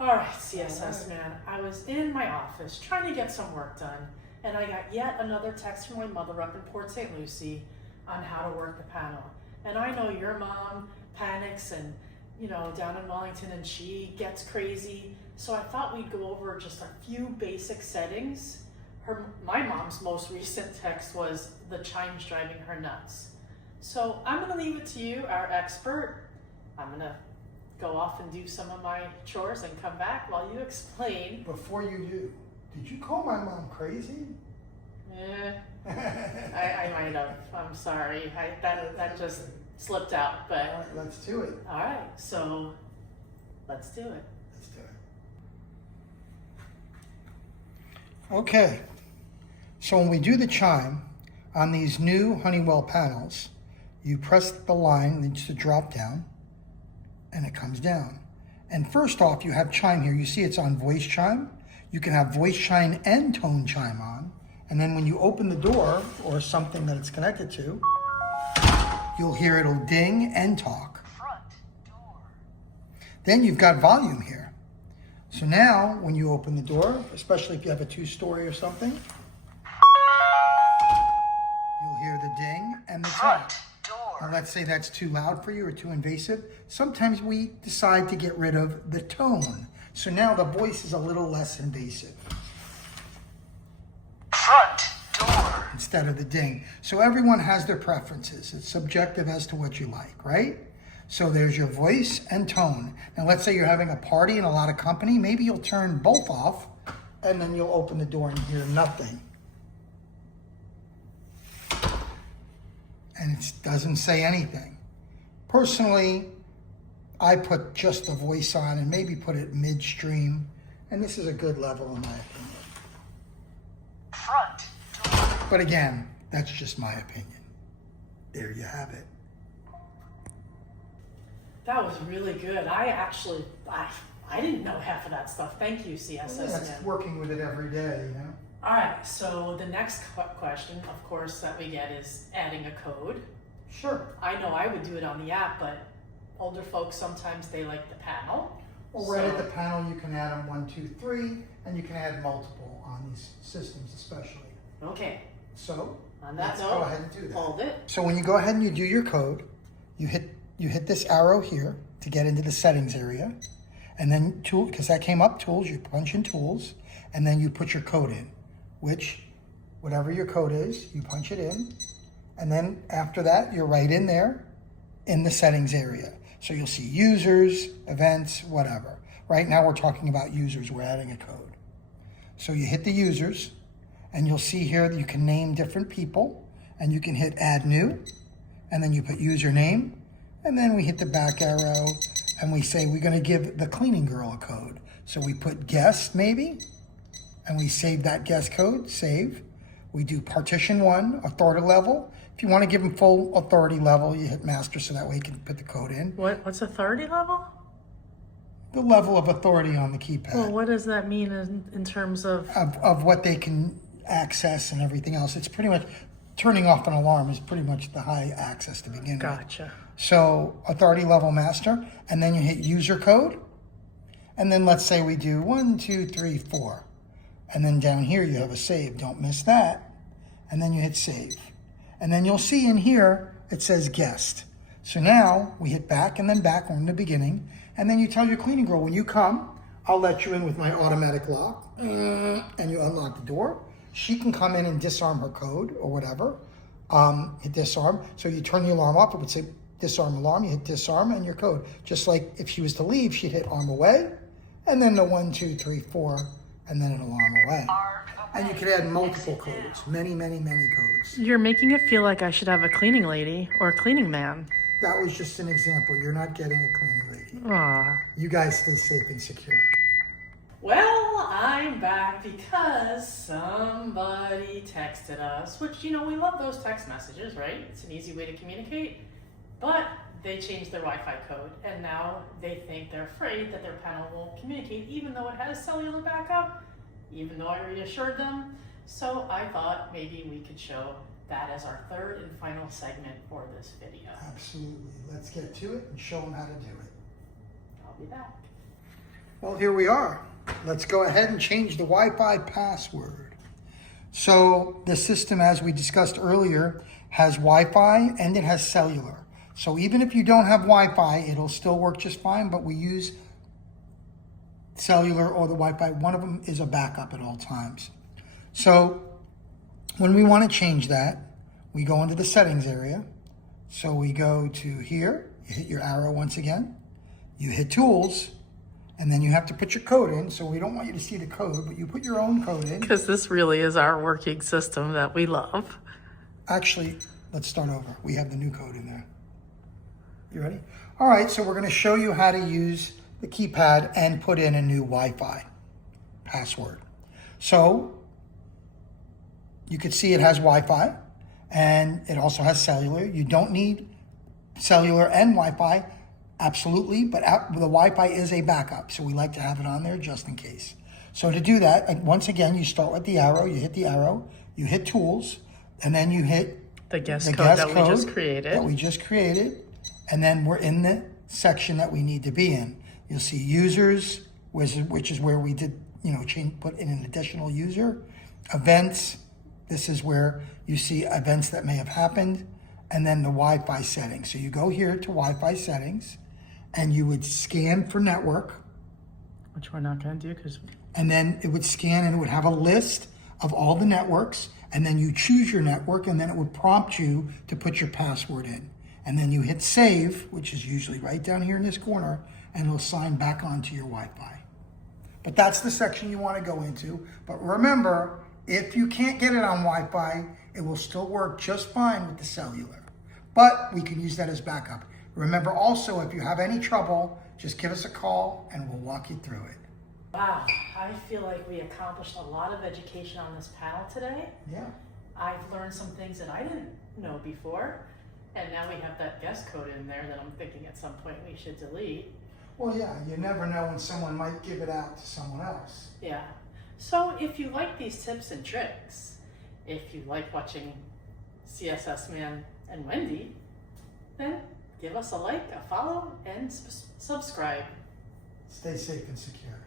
All right, CSS man, I was in my office trying to get some work done, and I got yet another text from my mother up in Port St. Lucie on how to work the panel. And I know your mom panics and, down in Wellington, and she gets crazy. So I thought we'd go over just a few basic settings. My mom's most recent text was the chime's driving her nuts. So I'm gonna leave it to you, our expert. I'm gonna go off and do some of my chores and come back while you explain. Before you do, did you call my mom crazy? I might have. I'm sorry. That just slipped out. But all right, let's do it. All right, so let's do it. Let's do it. Okay. So when we do the chime on these new Honeywell panels, you press the line, it's the drop down, and it comes down. And first off, you have chime here. You see it's on voice chime. You can have voice chime and tone chime on. And then when you open the door or something that it's connected to, you'll hear it'll ding and talk. Front door. Then you've got volume here. So now when you open the door, especially if you have a 2-story or something, you'll hear the ding and the talk. Now let's say that's too loud for you or too invasive. Sometimes we decide to get rid of the tone. So now the voice is a little less invasive. Front door. Instead of the ding. So everyone has their preferences. It's subjective as to what you like, right? So there's your voice and tone. Now let's say you're having a party and a lot of company. Maybe you'll turn both off and then you'll open the door and hear nothing. And it doesn't say anything. Personally, I put just the voice on and maybe put it midstream. And this is a good level in my opinion. Front door. But again, that's just my opinion. There you have it. That was really good. I didn't know half of that stuff. Thank you, CSS Well, that's man. working with it every day, you know? All right, so the next question, of course, that we get is adding a code. Sure. I know I would do it on the app, but older folks, sometimes they like the panel. Well, right at the panel, you can add them 1, 2, 3, and you can add multiple on these systems especially. Okay. So, On that let's note, go ahead and do that. hold it. So when you go ahead and you do your code, you hit this arrow here to get into the settings area. And then tool, because that came up, tools, you punch in tools, and then you put your code in, which, whatever your code is, you punch it in. And then after that, you're right in there in the settings area. So you'll see users, events, whatever. Right now we're talking about users, we're adding a code. So you hit the users, and you'll see here that you can name different people, and you can hit add new, and then you put username, and then we hit the back arrow, and we say we're gonna give the cleaning girl a code. So we put guest maybe, and we save that guest code, save. We do partition 1, authority level. If you wanna give them full authority level, you hit master so that way you can put the code in. What's authority level? The level of authority on the keypad. Well, what does that mean in terms of? Of what they can access and everything else. It's pretty much, turning off an alarm is pretty much the high access to begin with. Gotcha. So authority level master, and then you hit user code. And then let's say we do 1, 2, 3, 4. And then down here you have a save, don't miss that. And then you hit save. And then you'll see in here, it says guest. So now we hit back and then back, we're in the beginning. And then you tell your cleaning girl, when you come, I'll let you in with my automatic lock. And you unlock the door. She can come in and disarm her code or whatever. Hit disarm. So you turn the alarm off, it would say disarm alarm, you hit disarm and your code. Just like if she was to leave, she'd hit arm away. And then the 1, 2, 3, 4, and then an alarm away. And you can add multiple codes, many, many, many codes. You're making it feel like I should have a cleaning lady or a cleaning man. That was just an example. You're not getting a cleaning lady. Aw. You guys stay safe and secure. Well, I'm back because somebody texted us, which, we love those text messages, right? It's an easy way to communicate. But they changed their Wi-Fi code, and now they think they're afraid that their panel won't communicate, even though it has cellular backup, even though I reassured them. So I thought maybe we could show that as our third and final segment for this video. Absolutely. Let's get to it and show them how to do it. I'll be back. Well, here we are. Let's go ahead and change the Wi-Fi password. So the system, as we discussed earlier, has Wi-Fi and it has cellular. So even if you don't have Wi-Fi, it'll still work just fine, but we use cellular or the Wi-Fi. One of them is a backup at all times. So when we want to change that, we go into the settings area. So we go to here, you hit your arrow once again, you hit tools, and then you have to put your code in. So we don't want you to see the code, but you put your own code in. Because this really is our working system that we love. Actually, let's start over. We have the new code in there. You ready? All right, so we're going to show you how to use the keypad and put in a new Wi-Fi password. So you can see it has Wi-Fi and it also has cellular. You don't need cellular and Wi-Fi, absolutely, but the Wi-Fi is a backup, so we like to have it on there just in case. So to do that, once again, you start with the arrow, you hit the arrow, you hit tools, and then you hit The guest code that we just created. And then we're in the section that we need to be in. You'll see users, which is where we did, put in an additional user. Events, this is where you see events that may have happened. And then the Wi-Fi settings. So you go here to Wi-Fi settings and you would scan for network. Which we're not going to do because... And then it would scan and it would have a list of all the networks. And then you choose your network and then it would prompt you to put your password in. And then you hit save, which is usually right down here in this corner, and it'll sign back onto your Wi-Fi. But that's the section you want to go into. But remember, if you can't get it on Wi-Fi, it will still work just fine with the cellular. But we can use that as backup. Remember also, if you have any trouble, just give us a call and we'll walk you through it. Wow, I feel like we accomplished a lot of education on this panel today. Yeah. I've learned some things that I didn't know before. And now we have that guest code in there that I'm thinking at some point we should delete. Well, yeah, you never know when someone might give it out to someone else. Yeah. So if you like these tips and tricks, if you like watching CSS Man and Wendy, then give us a like, a follow, and subscribe. Stay safe and secure.